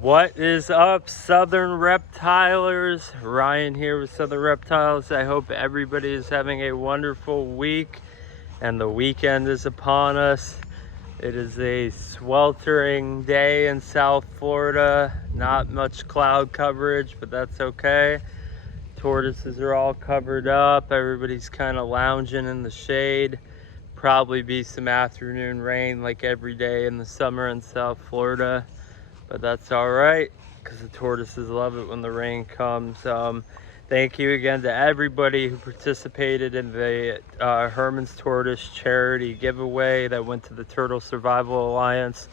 What is up, Southern Reptilers? Ryan here with Southern Reptiles. I hope everybody is having a wonderful week and the weekend is upon us. It is a sweltering day in South Florida. Not much cloud coverage, but that's okay. Tortoises are all covered up. Everybody's kind of lounging in the shade. Probably be some afternoon rain like every day in the summer in South Florida. But that's all right because the tortoises love it when the rain comes. Thank you again to everybody who participated in the Herman's Tortoise charity giveaway that went to the Turtle Survival Alliance.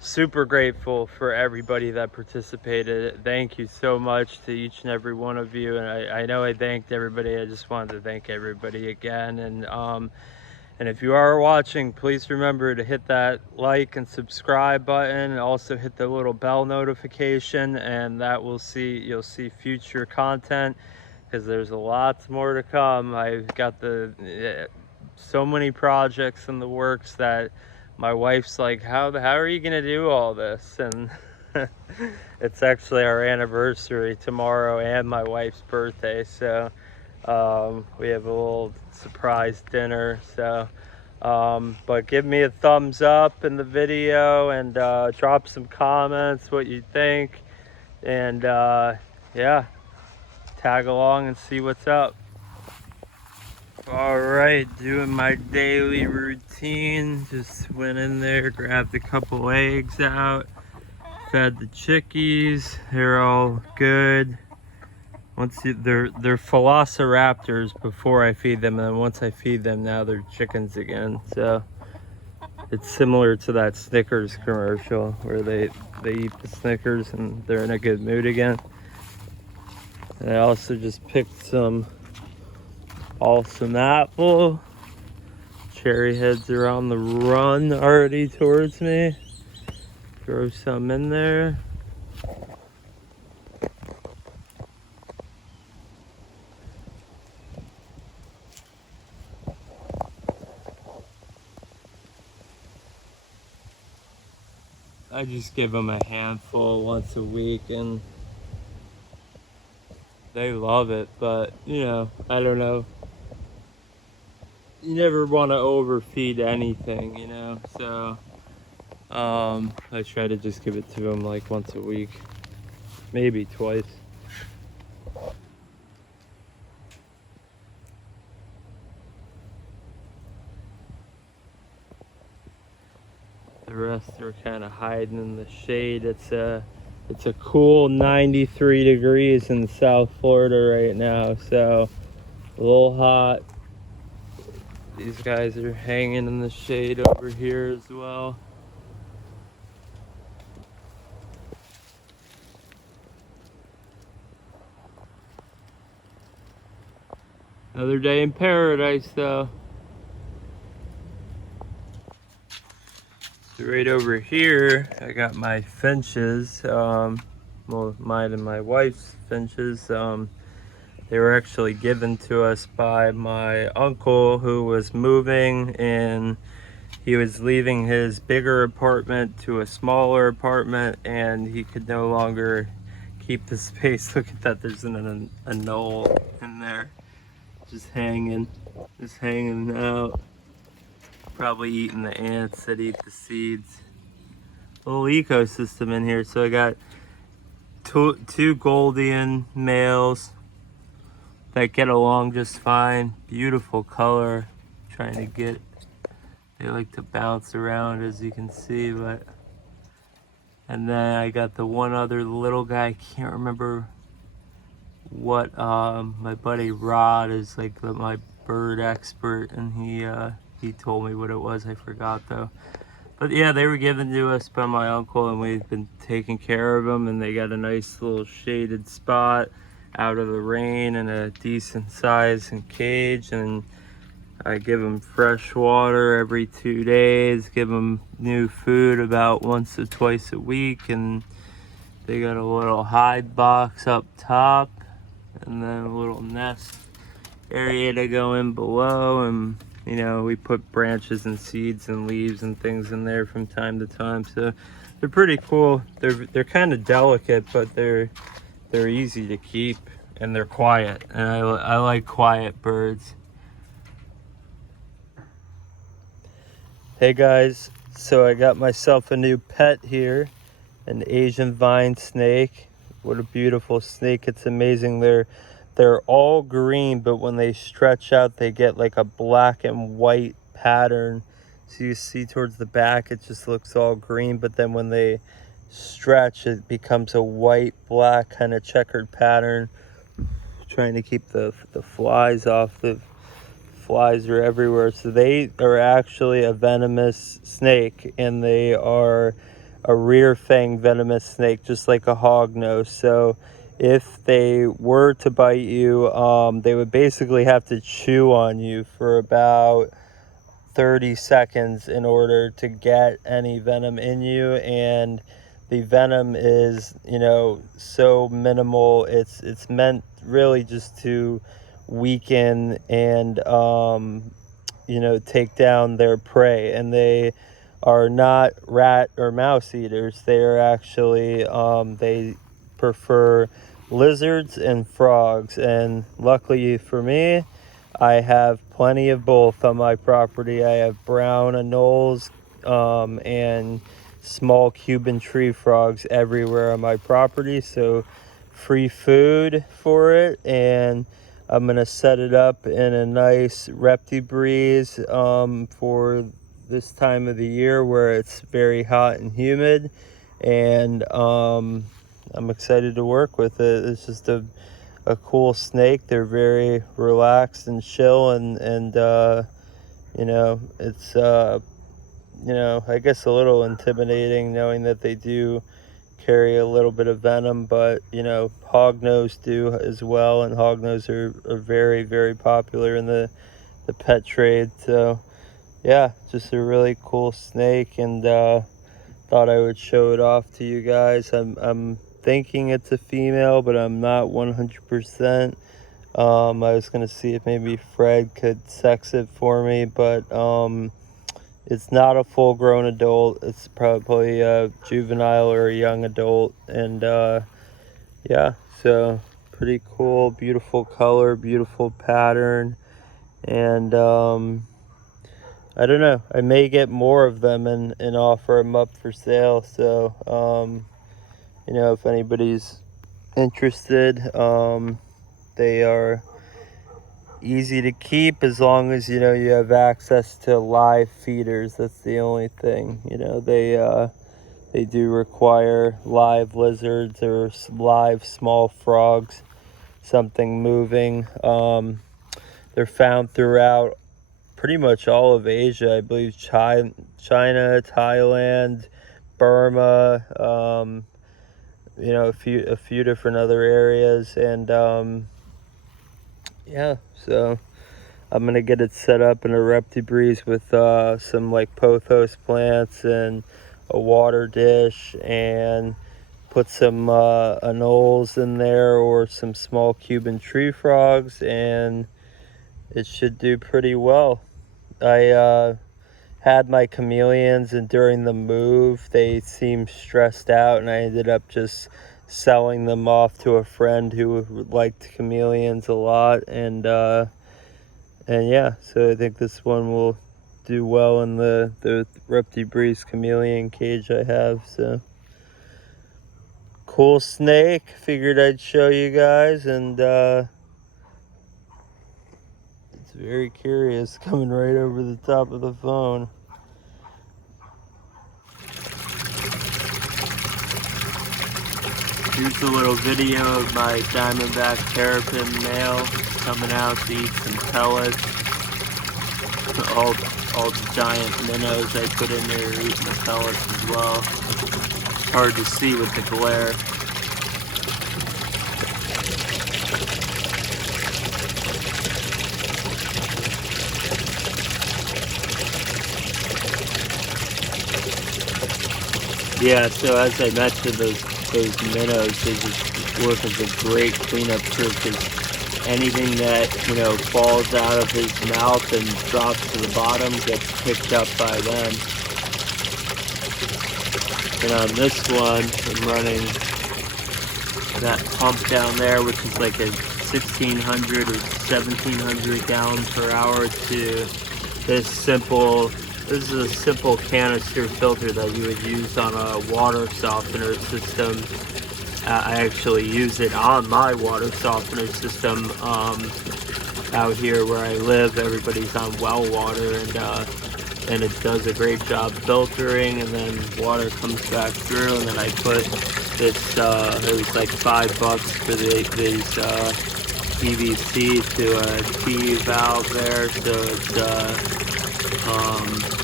Super grateful for everybody that participated. Thank you so much to each and every one of you. And I know I thanked everybody. I just wanted to thank everybody again. And if you are watching, please remember to hit that like and subscribe button, and also hit the little bell notification, and that will you'll see future content because there's a lot more to come. I've got so many projects in the works that my wife's like, how are you gonna do all this? And it's actually our anniversary tomorrow and my wife's birthday, so we have a little surprise dinner. So but give me a thumbs up in the video and drop some comments what you think, and yeah, tag along and see what's up. All right, doing my daily routine. Just went in there, grabbed a couple eggs out, fed the chickies. They're all good. They're velociraptors before I feed them, and then once I feed them, now they're chickens again. So it's similar to that Snickers commercial where they eat the Snickers and they're in a good mood again. And I also just picked some awesome apple. Cherry heads are on the run already towards me. Throw some in there. I just give them a handful once a week and they love it, but you know, I don't know. You never want to overfeed anything, you know, so I try to just give it to them like once a week, maybe twice. The rest are kind of hiding in the shade. It's a cool 93 degrees in South Florida right now, so a little hot. These guys are hanging in the shade over here as well. Another day in paradise though. Right over here, I got my finches. Well, mine and my wife's finches. They were actually given to us by my uncle who was moving, and he was leaving his bigger apartment to a smaller apartment, and he could no longer keep the space. Look at that, there's a knoll in there, just hanging out. Probably eating the ants that eat the seeds. Little ecosystem in here. So I got two Goldian males that get along just fine. Beautiful color. Trying to get, they like to bounce around as you can see, but and then I got the one other little guy. I can't remember what my buddy Rod is like my bird expert, and he told me what it was. I forgot though. But yeah, they were given to us by my uncle, and we've been taking care of them, and they got a nice little shaded spot out of the rain and a decent size and cage. And I give them fresh water every 2 days, give them new food about once or twice a week, and they got a little hide box up top and then a little nest area to go in below. And you know, we put branches and seeds and leaves and things in there from time to time. So They're pretty cool. They're kind of delicate, but they're easy to keep, and they're quiet. And I like quiet birds. Hey guys, so I got myself a new pet here, an Asian vine snake. What a beautiful snake. It's amazing. They're all green, but when they stretch out, they get like a black and white pattern. So you see towards the back, it just looks all green, but then when they stretch, it becomes a white, black kind of checkered pattern. Trying to keep the flies off. The flies are everywhere. So they are actually a venomous snake, and they are a rear fang venomous snake, just like a hognose. So if they were to bite you, they would basically have to chew on you for about 30 seconds in order to get any venom in you. And the venom is, you know, so minimal. It's meant really just to weaken and you know, take down their prey. And they are not rat or mouse eaters. They are actually they prefer lizards and frogs. And luckily for me, I have plenty of both on my property. I have brown anoles and small Cuban tree frogs everywhere on my property, so free food for it. And I'm gonna set it up in a nice Repti breeze for this time of the year where it's very hot and humid. And I'm excited to work with it. It's just a cool snake. They're very relaxed and chill, and you know, it's you know, I guess a little intimidating knowing that they do carry a little bit of venom, but you know, hognose do as well, and hognose are very, very popular in the pet trade. So yeah, just a really cool snake, and thought I would show it off to you guys. I'm thinking it's a female, but I'm not 100%. I was gonna see if maybe Fred could sex it for me, but it's not a full-grown adult. It's probably a juvenile or a young adult. And yeah, so pretty cool, beautiful color, beautiful pattern. And I don't know, I may get more of them and offer them up for sale. So you know, if anybody's interested, they are easy to keep as long as, you know, you have access to live feeders. That's the only thing. You know, they do require live lizards or live small frogs, something moving. They're found throughout pretty much all of Asia. I believe China, Thailand, Burma, you know, a few different other areas. And yeah, so I'm gonna get it set up in a Repti breeze with some like pothos plants and a water dish, and put some anoles in there or some small Cuban tree frogs, and it should do pretty well. I had my chameleons, and during the move they seemed stressed out, and I ended up just selling them off to a friend who liked chameleons a lot. And yeah, so I think this one will do well in the Repti breeze chameleon cage I have. So cool snake, figured I'd show you guys. And it's very curious, coming right over the top of the phone. Here's a little video of my Diamondback terrapin male coming out to eat some pellets. All the giant minnows I put in there are eating the pellets as well. It's hard to see with the glare. Yeah, so as I mentioned, those minnows, they just work as a great cleanup crew, because anything that, you know, falls out of his mouth and drops to the bottom gets picked up by them. And on this one, I'm running that pump down there, which is like a 1600 or 1700 gallon per hour, to this is a simple canister filter that you would use on a water softener system. I actually use it on my water softener system. Out here where I live, everybody's on well water, and it does a great job filtering, and then water comes back through, and then I put this, it was like $5 for these PVC to a T valve there, so it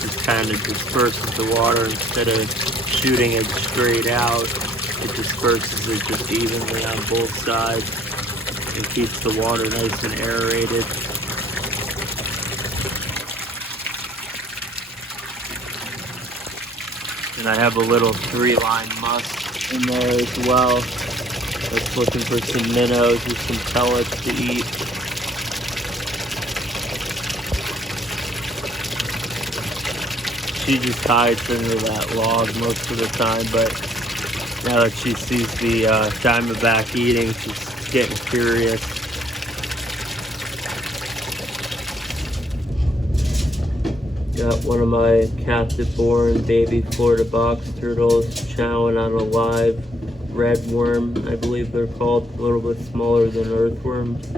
just kind of disperses the water instead of shooting it straight out. It disperses it just evenly on both sides and keeps the water nice and aerated. And I have a little 3-line musk in there as well. That's looking for some minnows or some pellets to eat. She just hides under that log most of the time, but now that she sees the Diamondback eating, she's getting curious. Got one of my captive-born baby Florida box turtles chowing on a live red worm, I believe they're called, a little bit smaller than earthworms.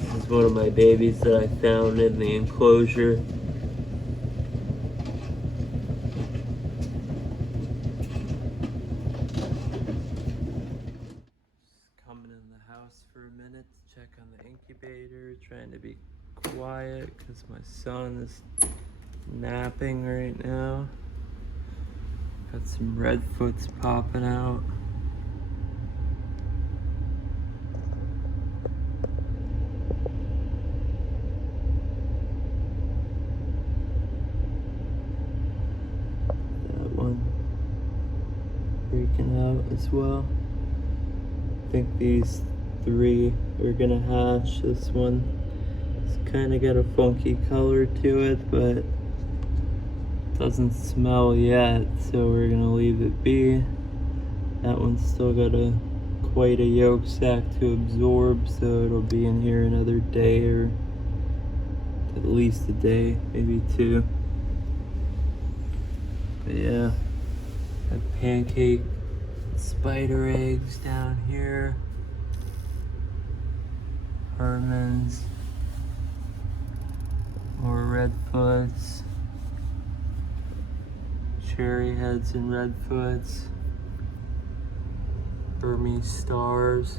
This is one of my babies that I found in the enclosure. For a minute to check on the incubator, trying to be quiet because my son is napping right now. Got some redfoots popping out. That one freaking out as well. I think these 3 are gonna hatch. This one, it's kind of got a funky color to it, but doesn't smell yet, so we're gonna leave it be. That one's still got quite a yolk sac to absorb, so it'll be in here another day, or at least a day, maybe 2. But yeah, got Pancake spider eggs down here. Hermans, more redfoots, cherry heads and redfoots, Burmese stars,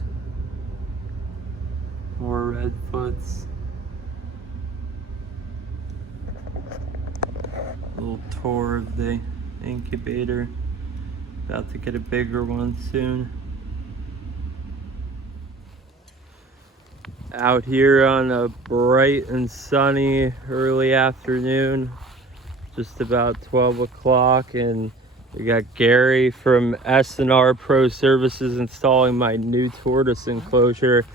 more redfoots, a little tour of the incubator, about to get a bigger one soon. Out here on a bright and sunny early afternoon, just about 12 o'clock, and we got Gary from S&R Pro Services installing my new tortoise enclosure.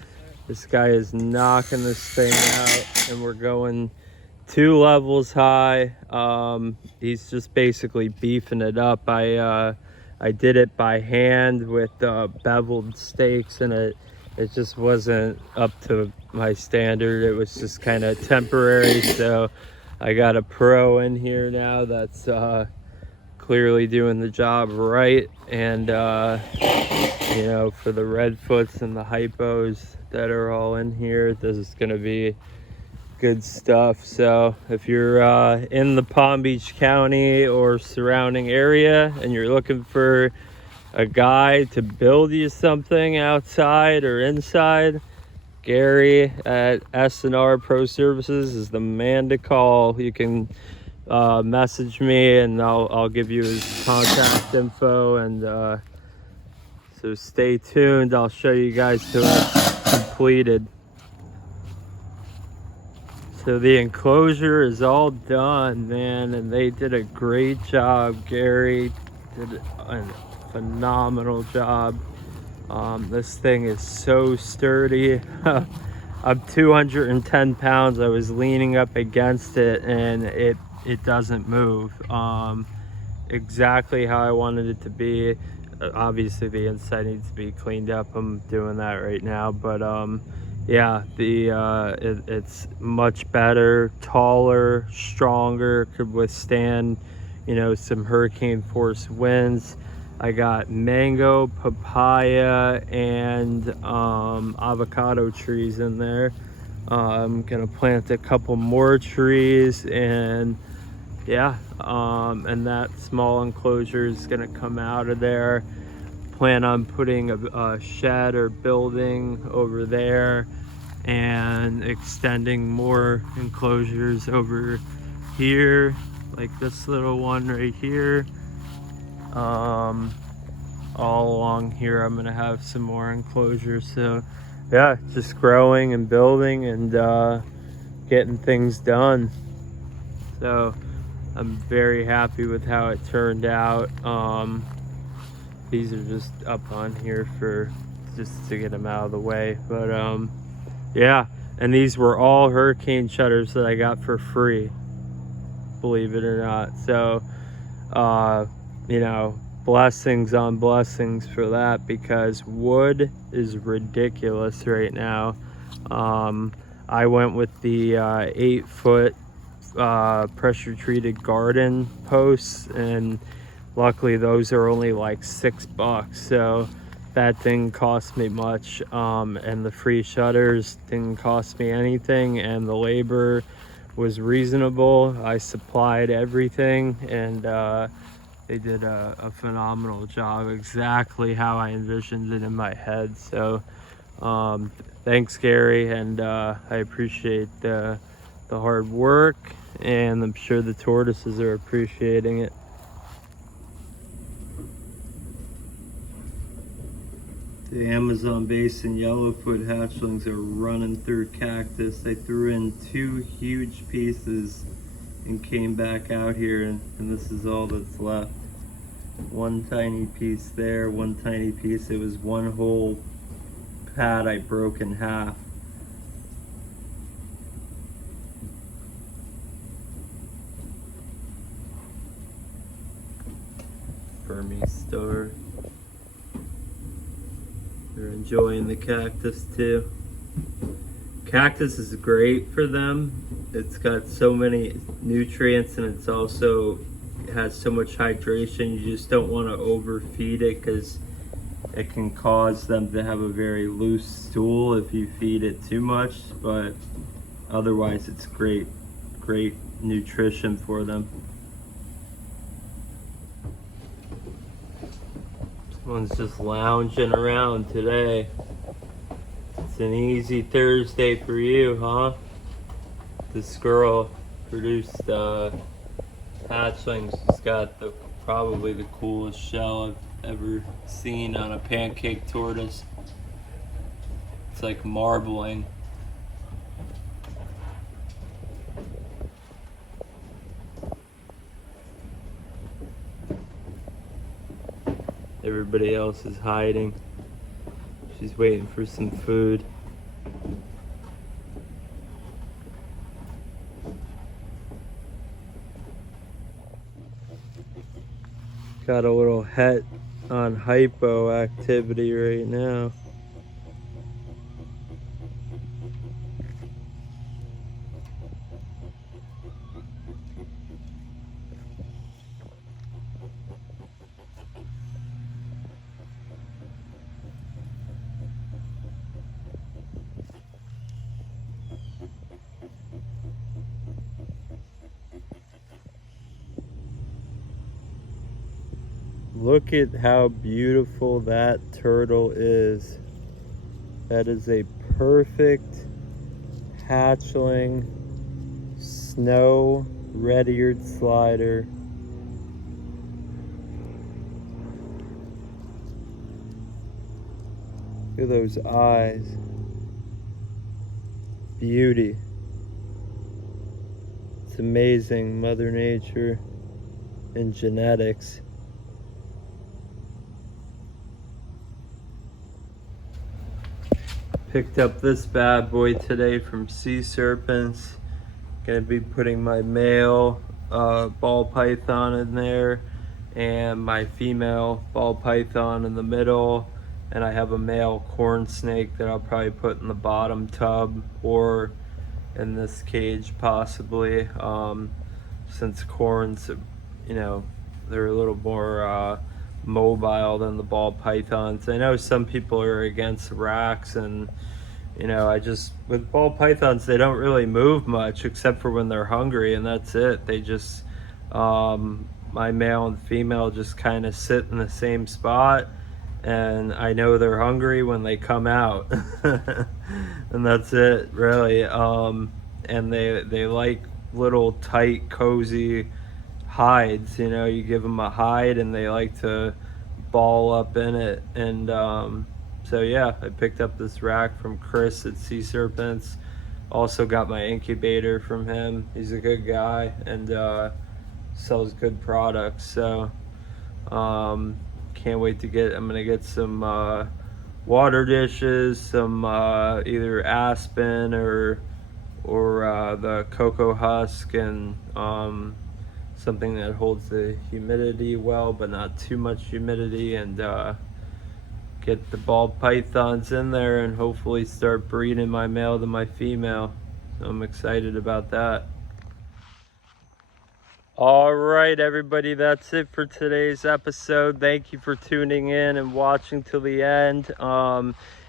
This guy is knocking this thing out, and we're going 2 levels high. He's just basically beefing it up. I did it by hand with beveled stakes, and it just wasn't up to my standard. It was just kind of temporary, so I got a pro in here now that's clearly doing the job right. And you know, for the redfoots and the hypos that are all in here, this is gonna be good stuff. So if you're in the Palm Beach County or surrounding area and you're looking for a guy to build you something outside or inside, Gary at S&R Pro Services is the man to call. You can message me and I'll give you his contact info, and so stay tuned. I'll show you guys till it's completed. So the enclosure is all done, man, and they did a great job. Gary did a phenomenal job. This thing is so sturdy. I'm 210 pounds. I was leaning up against it and it doesn't move exactly how I wanted it to be. Obviously the inside needs to be cleaned up. I'm doing that right now, but yeah, it's much better, taller, stronger, could withstand, you know, some hurricane force winds. I got mango, papaya, and avocado trees in there. I'm gonna plant a couple more trees, and yeah, and that small enclosure is gonna come out of there. Plan on putting a shed or building over there and extending more enclosures over here, like this little one right here. All along here I'm gonna have some more enclosures. So yeah, just growing and building and getting things done. So I'm very happy with how it turned out. These are just up on here for just to get them out of the way, but yeah, and these were all hurricane shutters that I got for free, believe it or not. So you know, blessings on blessings for that, because wood is ridiculous right now. I went with the 8-foot pressure treated garden posts, and luckily those are only like $6, so that didn't cost me much. And the free shutters didn't cost me anything, and the labor was reasonable. I supplied everything, and they did a phenomenal job, exactly how I envisioned it in my head. So thanks, Gary, and I appreciate the hard work, and I'm sure the tortoises are appreciating it. The Amazon basin Yellowfoot hatchlings are running through cactus. I threw in 2 huge pieces and came back out here, and this is all that's left. One tiny piece there, one tiny piece. It was one whole pad I broke in half. Fermi star. They're enjoying the cactus too. Cactus is great for them. It's got so many nutrients, and it's also has so much hydration. You just don't want to overfeed it, because it can cause them to have a very loose stool if you feed it too much, but otherwise it's great nutrition for them. Someone's just lounging around today. It's an easy Thursday for you, huh? This girl produced hatchlings. She's got probably the coolest shell I've ever seen on a pancake tortoise. It's like marbling. Everybody else is hiding. She's waiting for some food. Got a little het on hypo activity right now. Look at how beautiful that turtle is. That is a perfect hatchling snow red-eared slider. Look at those eyes. Beauty. It's amazing, Mother Nature and genetics. Picked up this bad boy today from Sea Serpents. Gonna be putting my male ball python in there and my female ball python in the middle, and I have a male corn snake that I'll probably put in the bottom tub or in this cage possibly, since corns, you know, they're a little more mobile than the ball pythons. I know some people are against racks, and you know, with ball pythons, they don't really move much except for when they're hungry, and that's it. They just, my male and female just kind of sit in the same spot, and I know they're hungry when they come out. And that's it, really. And they like little tight, cozy hides. You know, you give them a hide and they like to ball up in it. And so yeah, I picked up this rack from Chris at Sea Serpents. Also got my incubator from him. He's a good guy and sells good products. So can't wait to I'm gonna get some water dishes, some either aspen or the cocoa husk, and something that holds the humidity well but not too much humidity, and get the ball pythons in there and hopefully start breeding my male to my female. So I'm excited about that. All right, everybody, that's it for today's episode. Thank you for tuning in and watching till the end.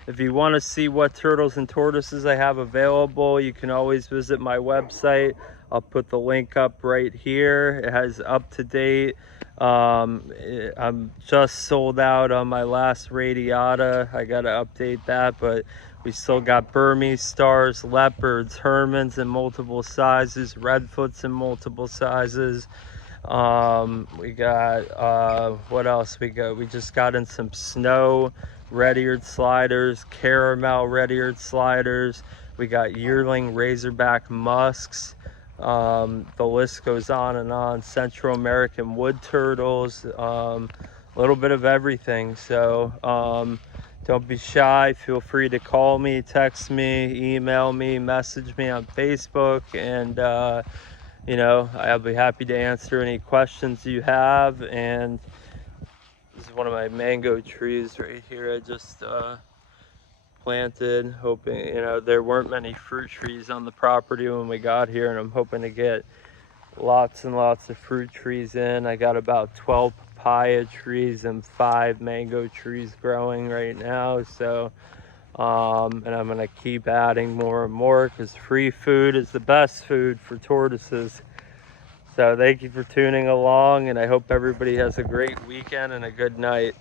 If you want to see what turtles and tortoises I have available, you can always visit my website. I'll put the link up right here. It has up-to-date. I'm just sold out on my last radiata. I got to update that, but we still got Burmese stars, leopards, hermans in multiple sizes, redfoots in multiple sizes. We got, what else we got? We just got in some snow red-eared sliders, caramel red-eared sliders. We got yearling razorback musks. The list goes on and on. Central American wood turtles, a little bit of everything. So don't be shy. Feel free to call me, text me, email me, message me on Facebook, and you know, I'll be happy to answer any questions you have. And this is one of my mango trees right here. I just planted, hoping, you know, there weren't many fruit trees on the property when we got here, and I'm hoping to get lots and lots of fruit trees in. I got about 12 papaya trees and 5 mango trees growing right now. So and I'm gonna keep adding more and more, because free food is the best food for tortoises. So thank you for tuning along, and I hope everybody has a great weekend and a good night.